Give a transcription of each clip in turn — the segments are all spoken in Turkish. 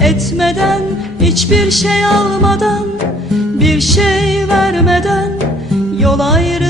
etmeden Hiçbir şey almadan bir şey vermeden Yol ayrılmış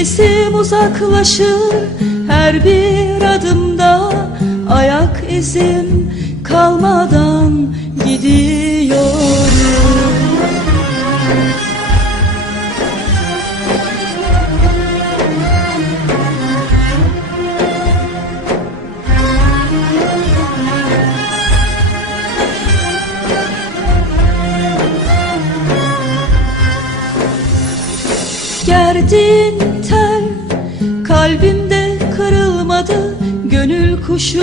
Sesim uzaklaşır her bir adımda Ayak izim should.